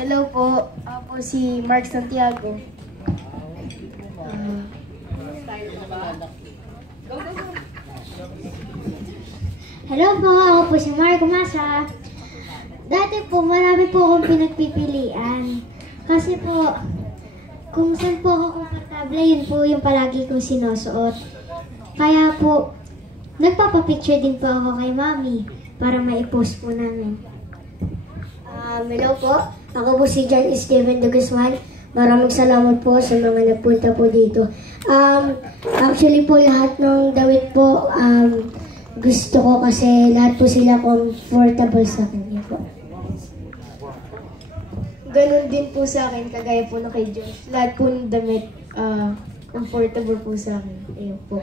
Hello po, ako po si Mark Santiago. Hello po, ako po si Mark Masa. Dati po, marami po akong pinagpipilian. Kasi po, kung saan po ako komportable, yun po yung palagi kong sinusuot. Kaya po, nagpapapicture din po ako kay Mami para ma-post po namin. Hello po, ako po si John Steven Dugasman. Maraming salamat po sa mga nagpunta po dito. Actually po, lahat ng damit po, gusto ko kasi lahat po sila comfortable sa kanya po. Ganon din po sa akin, kagaya po na kay Josh. Lahat po ng damit, comfortable po sa akin. Ayun po.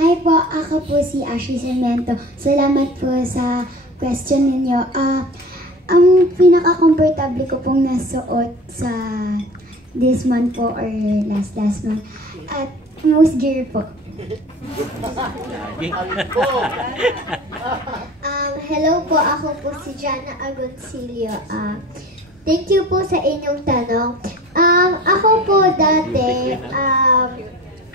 Hi po, ako po si Ashley Sarmiento. Salamat po sa question ninyo. Ang pinaka-comfortable ko pong nasuot sa this month po or last month at most gear po. Hello po, ako po si Jana Agoncillo. Thank you po sa inyong tanong. Ako po dati,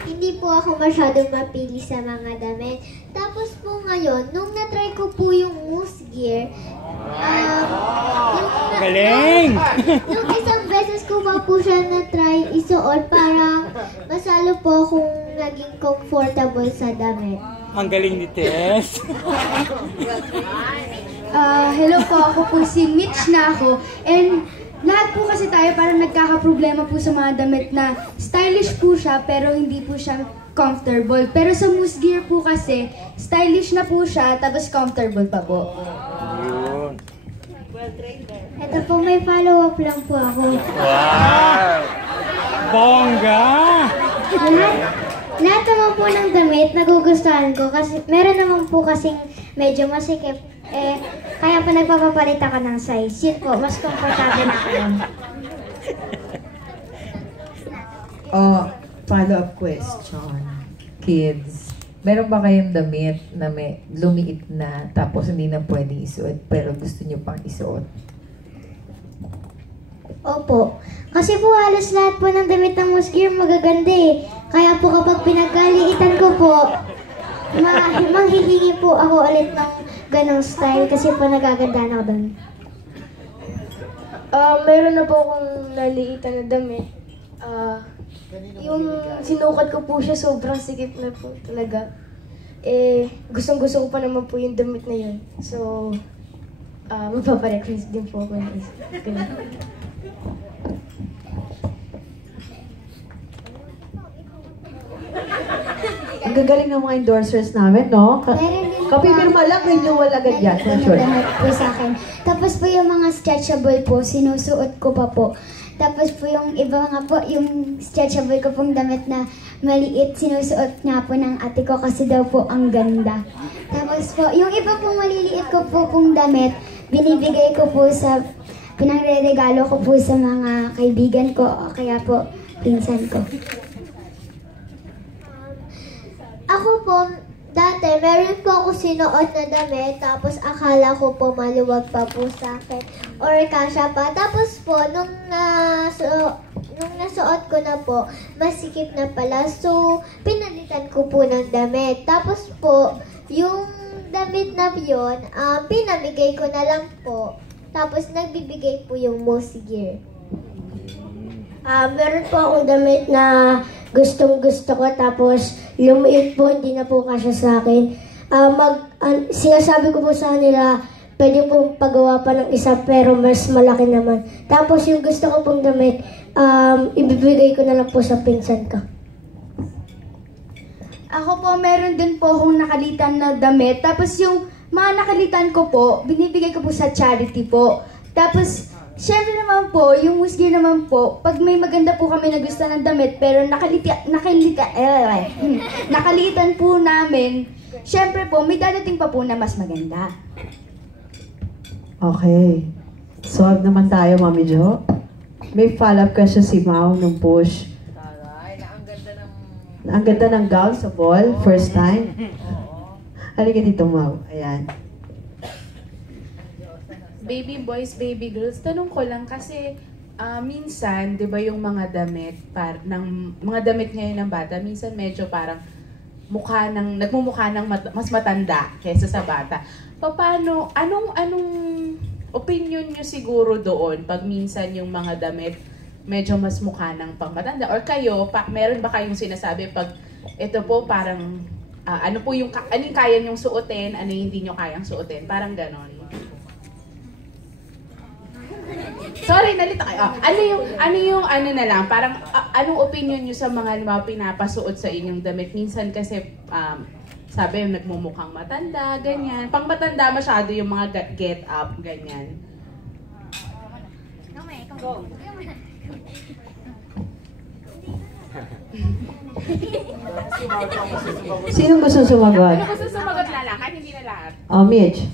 hindi po ako masyadong mapili sa mga damit. Tapos po ngayon, nung na-try ko po yung Moose Gear, Galing! yung isang beses ko pa po siya na-try isuot para masalo po akong naging comfortable sa damit. Ang galing ni Tess. Hello po, ako po si Mitch na ako. And lahat po kasi tayo parang nagkakaproblema po sa mga damit na stylish po siya pero hindi po siya comfortable. Pero sa Moose Gear po kasi, stylish na po siya tapos comfortable pa po. Yun. Ito po, may follow-up lang po ako. Wow! Bongga! Lahat naman po ng damit nagugustuhan ko kasi meron naman po kasing medyo masikip. Kaya pa nagpapapalit ako ng size. Yun po, mas comfortable ako lang. Follow-up question. Kids, meron ba kayong damit na may lumiit na tapos hindi na pwedeng isuot pero gusto nyo pang isuot? Opo. Kasi po halos lahat po ng damit ng Moose Gear magaganda eh. Kaya po kapag pinagkaliitan ko po, manghihingi po ako ulit ng ganong style kasi po nagaganda na ako doon. Meron na po akong naliitan na damit. Yung sinukat ko po siya, sobrang sikip na po talaga. Gustong-gusto ko pa naman po yung damit na yun. So, magpaparequest din po ako ng ganun. Ang gagaling ng mga endorsers namin, no? Kapipirma lang, renewal agad yan. Sure. Po sa akin. Tapos po yung mga stretchable po, sinusuot ko pa po. Tapos po yung iba nga po, yung stretchable ko pong damit na maliit, sinusuot nga po ng ate ko kasi daw po ang ganda. Tapos po, yung iba pong maliliit ko po pong damit, binibigay ko po sa, pinangre-regalo ko po sa mga kaibigan ko o kaya po pinsan ko. Ako po, dati, meron po ako sinuot na damit, tapos akala ko po maluwag pa po sa akin, or kasya pa. Tapos po, nung nasuot ko na po, masikip na pala. So, pinalitan ko po ng damit. Tapos po, yung damit na yun, pinamigay ko na lang po. Tapos, nagbibigay po yung Moose Gear. Meron po akong damit na gustong-gusto ko, tapos lumiit po, hindi na po kasya sa akin. Sinasabi ko po sa kanila, pwede pong pagawa pa ng isa pero mas malaki naman. Tapos yung gusto ko pong damit, ibibigay ko na lang po sa pinsan ko. Ako po, meron din po akong nakalitan na damit. Tapos yung mga nakalitan ko po, binibigay ko po sa charity po. Tapos, syempre naman po, yung Moose Gear naman po, pag may maganda po kami na gusto ng damit, pero nakalitan po namin, syempre po, may dadating pa po na mas maganda. Okay. Solve naman tayo, Mami Jo. May follow-up question si Mau nung push. Ang ganda ng gown sa ball, first time. Halika dito, Mau. Ayan. baby boys, baby girls, tanong ko lang kasi minsan, 'di ba yung mga damit mga damit ngayon ng bata, minsan medyo parang nagmumukha ng mas matanda kaysa sa bata. Paano anong opinion niyo siguro doon pag minsan yung mga damit medyo mas mukha ng pangmatanda, or kayo meron ba kayong sinasabi pag ito po parang ano yung kaya niyong suotin, ano yung hindi niyo kayang suotin, parang ganon. Sorry, nalito kayo. Ano na lang, parang anong opinion niyo sa mga pinapasuot sa inyong damit? Minsan kasi sabi nagmumukhang matanda, ganyan. Pang matanda masyado yung mga get up, ganyan. Sino gusto sumagot? Ano gusto sumagot, lalakad, hindi na lahat? Oh, Mitch.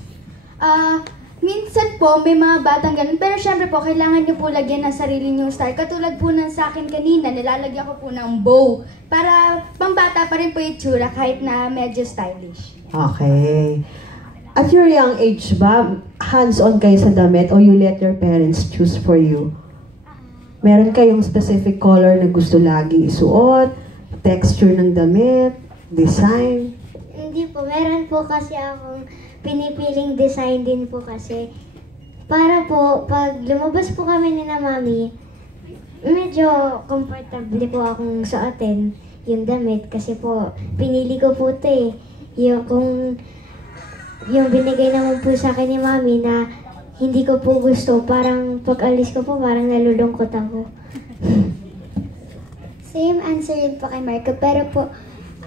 Minsan po, may mga batang ganun. Pero syempre po, kailangan nyo po lagyan ng sarili nyong style. Katulad po ng sa akin kanina, nilalagyan ko po ng bow. Para pambata pa rin po yung tsura kahit na medyo stylish. Okay. At your young age ba, hands-on kayo sa damit o you let your parents choose for you? Meron kayong specific color na gusto lagi isuot? Texture ng damit? Design? Hindi po, meron po kasi akong pinipiling design din po kasi para po, pag lumabas po kami ni na mami, medyo comfortable po akong suotin yung damit kasi po, pinili ko po ito eh. Yung binigay naman po sa akin ni mami na hindi ko po gusto, parang pag alis ko po, parang nalulungkot ako. Same answer yun po kay Marco. Pero po,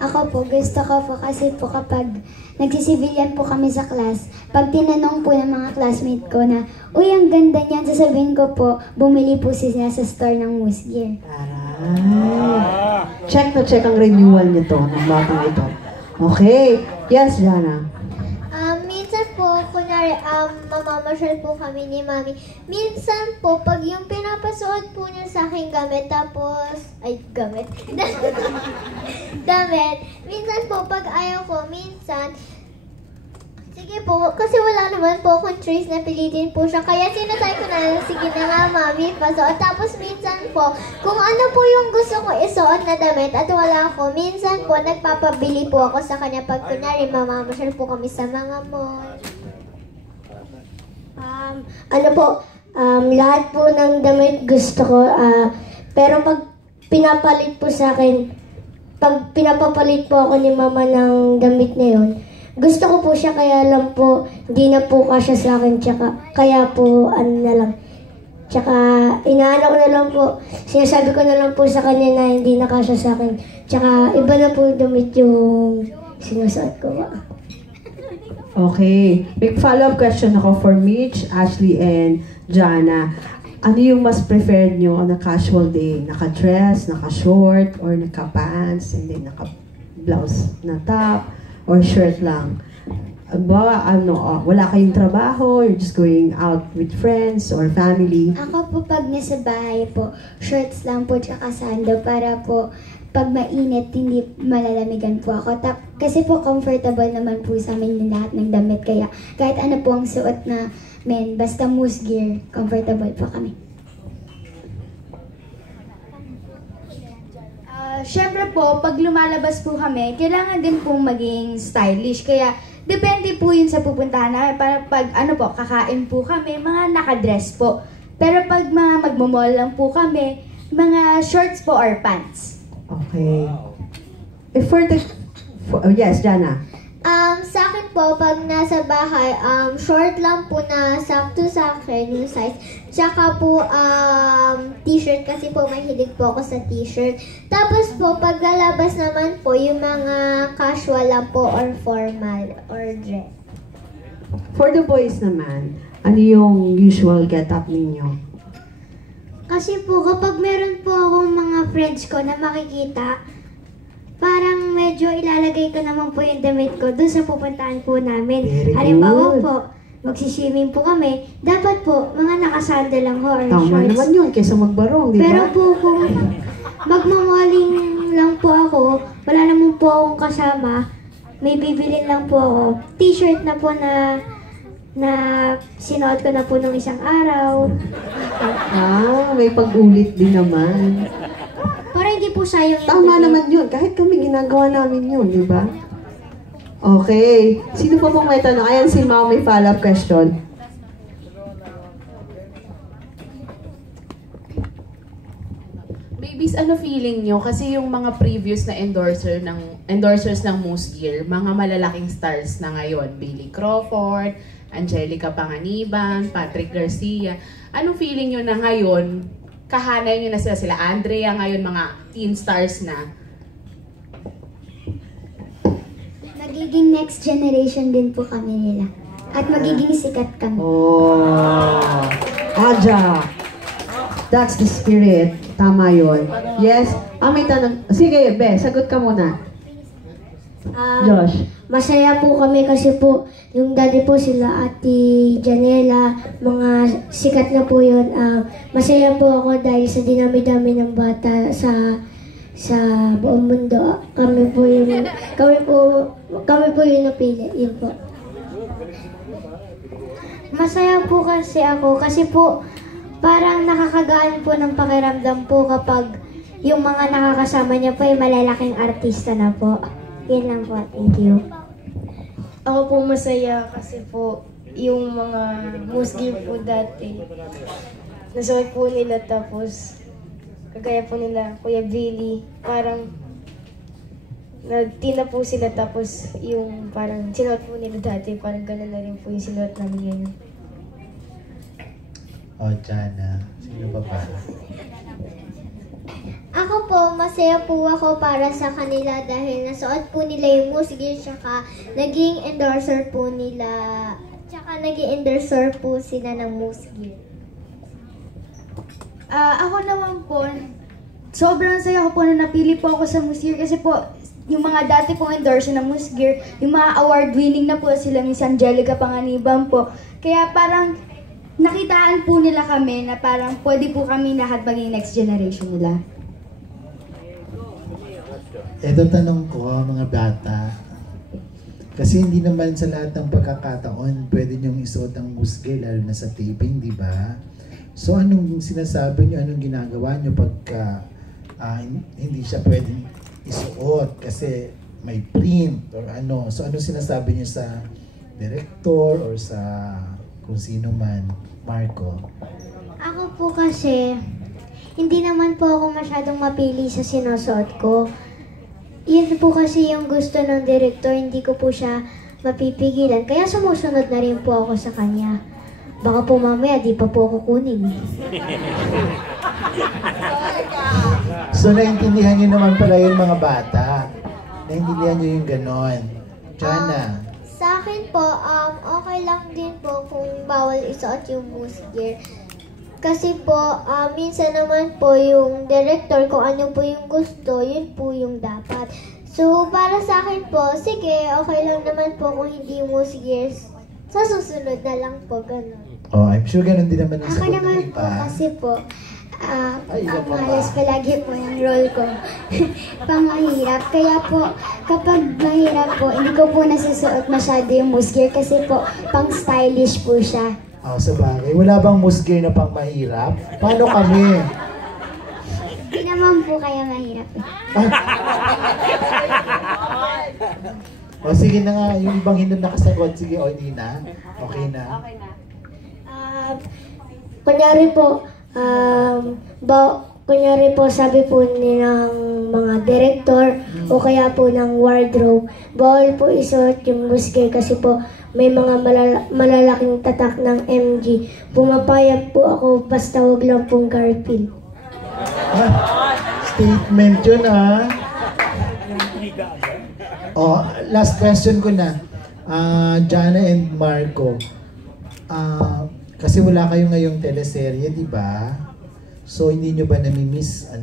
ako po, gusto ko po kasi po kapag nagsisibilyan po kami sa class, pag tinanong po ng mga classmate ko na, uy, ang ganda niyan, sasabihin ko po, bumili po sila sa store ng Moose Gear. Check na check ang renewal nito, ng batang ito. Okay. Yes, Jana. Minsan po, kunyari, mamamasyal po kami ni mami. Minsan po, pag yung pinapasuot po niya sa aking gamit, damit. Minsan po, pag ayaw ko, sige po, kasi wala naman po akong choice na pilitin po siya. Kaya sinasay ko na lang, sige na nga mami, pasuot. Tapos minsan po, kung ano po yung gusto ko isuot na damit at wala ako, minsan po, nagpapabili po ako sa kanya pag kunyari, mamamasyal po kami sa mga mall. Lahat po ng damit gusto ko, pero pag pinapalit po sa akin, pag pinapapalit po ako ni mama ng damit na yun, gusto ko po siya, kaya lang po, hindi na po kasya sa akin, tsaka, kaya po, tsaka, inaano ko na lang po, sinasabi ko na lang po sa kanya na hindi na kasya sa akin, tsaka, iba na po damit yung sinusuot ko. Okay. Big follow-up question ako for Mitch, Ashley, and Jana. Ano yung mas preferred nyo on a casual day? Naka-dress, naka-short, or naka-pants, and then naka-blouse na top, or shirt lang? Wala kayong trabaho, you're just going out with friends or family? Ako po pag nasa bahay po, shorts lang po tsaka sando para po pag mainit, hindi malalamigan po ako. Kasi po comfortable naman po sa amin yung lahat ng damit. Kaya kahit ano po ang suot na basta Moose Gear, comfortable po kami. Syempre po, pag lumalabas po kami, kailangan din pong maging stylish. Kaya depende po yun sa pupuntahan namin. Para pag kakain po kami, mga nakadress po. Pero pag mga magmamall lang po kami, mga shorts po or pants. Okay. Yes, Jana. Sa akin po, pag nasa bahay, short lang po na sakto sa akin yung size. Tsaka po, t-shirt kasi po mahilig po ako sa t-shirt. Tapos po, pag lalabas naman po, yung mga casual lang po or formal or dress. For the boys naman, ano yung usual get-up ninyo? Kasi po, kapag meron po akong mga friends ko na makikita, parang medyo ilalagay ko naman po yung damit ko doon sa pupuntahan po namin. Halimbawa po, magsiswimming po kami, dapat po, mga nakasandal lang ho or Tama shorts. naman yun, kaysa magbarong, di ba? Pero po, kung magmamalling lang po ako, wala naman po akong kasama, may bibilin lang po ako, t-shirt na po na na sinuot ko na po nung isang araw. May pag-ulit din naman. Para hindi po sayang yung Tama damit. naman yun. Kahit kami, ginagawa namin yun, di ba? Okay. Sino pa pong may tanong? Ayan si Mao, may follow-up question. Babies, ano feeling nyo? Kasi yung mga previous na endorsers ng Moose Gear, mga malalaking stars na ngayon, Billy Crawford, Angelica Panganiban, Patrick Garcia. Anong feeling nyo na ngayon, kahanay nyo na sila Andrea, ngayon mga teen stars na? Magiging next generation din po kami nila. At magiging sikat kami. Oh, Aja. That's the spirit. Tama yun. Yes? May tanong. Sige, Be, sagot ka muna. Josh. Masaya po kami kasi po yung daddy po sila Ate Janela, mga sikat na po yun. Masaya po ako dahil sa dinami-dami ng bata sa buong mundo. Kami po yung napili. Yun po. Masaya po kasi ako kasi po parang nakakagaan po ng pakiramdam po kapag yung mga nakakasama niya po ay malalaking artista na po. Yan lang po. Thank you. Ako po masaya kasi po yung mga Moose Gear po dati. Nasuot po nila tapos kagaya po nila Kuya Billy. Parang nagtina po sila tapos yung parang sinuot po nila dati. Parang gano'n na rin po yung sinuot namin ngayon. O, Jana, sino ba ba? Ako po, masaya po ako para sa kanila dahil nasuot po nila yung Moose Gear tsaka naging endorser po nila. Tsaka naging endorser po sila ng Moose Gear. Ako naman po, sobrang saya ko po na napili po ako sa Moose Gear kasi po yung mga dati pong endorser ng Moose Gear, yung mga award-winning na po sila, Miss Angelica Panganiban po. Kaya parang nakitaan po nila kami na parang pwede po kami lahat maging next generation nila. Ito tanong ko, mga bata. Kasi hindi naman sa lahat ng pagkakataon pwede niyong isuot ang Moose Gear, lalo na sa taping, di ba? So anong sinasabi niyo, anong ginagawa niyo pagka hindi siya pwedeng isuot kasi may print or ano? So anong sinasabi niyo sa director or sa kung sino man? Marco? Ako po kasi, hindi naman po ako masyadong mapili sa sinusuot ko. Yun po kasi yung gusto ng director, hindi ko po siya mapipigilan. Kaya sumusunod na rin po ako sa kanya. Baka po mamaya, di pa po ako kunin. So naintindihan niyo naman pala yung mga bata. Naintindihan niyo yung ganon. Jana? Sa akin po, okay lang din po kung bawal isuot yung Moose Gear. Kasi po, minsan naman po yung director, kung ano po yung gusto, yun po yung dapat. So, para sa akin po, sige, okay lang naman po kung hindi Moose Gear. Sa susunod na lang po, ganun. Oh, I'm sure ganun din naman ang Ako sagot ng naman iba. po, kasi po, Ay, ang iba pa malas ba? palagi po yung role ko. Pangahirap. Kaya po, kapag mahirap po, hindi ko po nasusuot masyado yung Moose Gear kasi po, pang stylish po siya. Oh, sa bagay. Wala bang Moose Gear na pang mahirap? Paano kami? Hindi naman po kaya mahirap. O sige na nga, yung ibang hindi nakasagot. Sige, o hindi na. Okay na. Kunyari po, kunyari po sabi po ng mga director o kaya po ng wardrobe, bawal po isuot yung Moose Gear kasi po may mga malalaking tatak ng MG. Pumapayag po ako basta wag lang pong Garfield. Statement yun, ha? Oh, last question ko na. Jana and Marco. Kasi wala kayo ngayong teleserye, di ba? So, hindi nyo ba nami-miss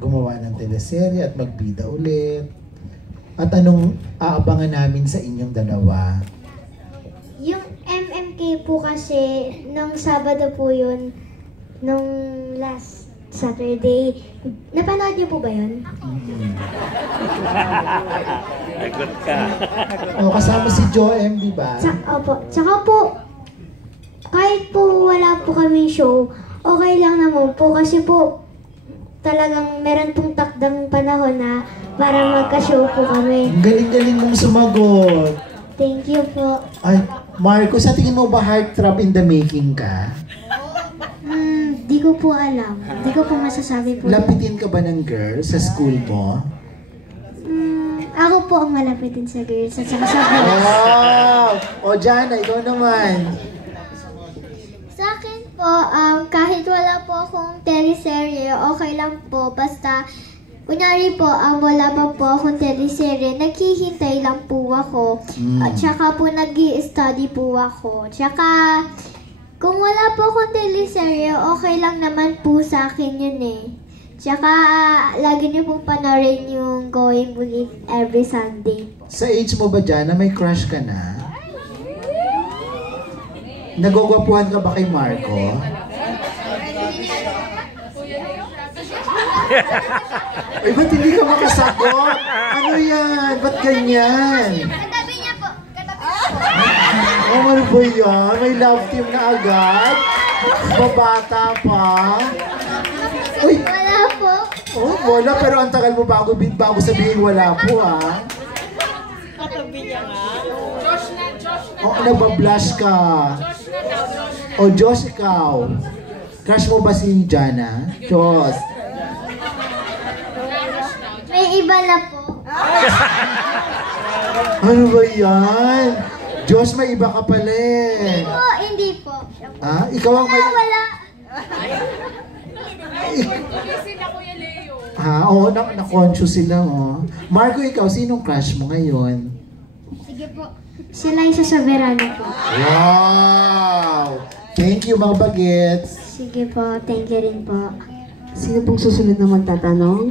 gumawa ng teleserye at magbida ulit? At anong aabangan namin sa inyong dalawa? Yung MMK po kasi, nung Sabado po yun, nung last Saturday. Napanood niyo po ba yun? Lagot ka. Kasama si Joem, di ba? Opo. Tsaka po, kahit po wala po kaming show, okay lang naman po kasi po talagang meron pong takdang panahon na para magka-show po kami. Ang galing-galing mong sumagot. Thank you po. Ay, Marco, sa tingin mo ba heartthrob in the making ka? Di ko po alam. Di ko po masasabi po. Lapitin ka ba ng girl sa school mo? Ako po ang malapitin sa girls at saka sa boys. Wow! O, Jana, ikaw naman. Sa akin po, kahit wala po akong teleserye, okay lang po. Basta, kunyari po, wala pa po akong teleserye, naghihintay lang po ako. At saka po, nag-i-study po ako. Tsaka, kung wala po akong teleserye, okay lang naman po sa akin yun eh. Tsaka, lagi niyo po panorin yung Going With It every Sunday. Sa age mo ba, Jana, may crush ka na? Nagugwapuhan ka ba kay Marco? Eh, ba't hindi ka makasagot? Ano yan? Ba't ganyan? Katabi niya po. Oh, ano ba yan? May love team na agad? Babata pa? Uy! Wala po. Oh, wala. Pero ang tagal mo bago sabihin wala po, ha? Oh, nabablush ka. O, Josh, ikaw. Crush mo ba si Jana? Josh. May iba na po. Ano ba yan? Josh, may iba ka pala eh. Hindi po. Ah, ikaw ang may... Wala. Oo, na-conscious sila, oh. Marco, ikaw, sinong crush mo ngayon? Sige po. Sila isa sa verano po. Wow! Thank you, mga bagets. Sige po. Thank you rin po. Sino pong susunod na magtatanong?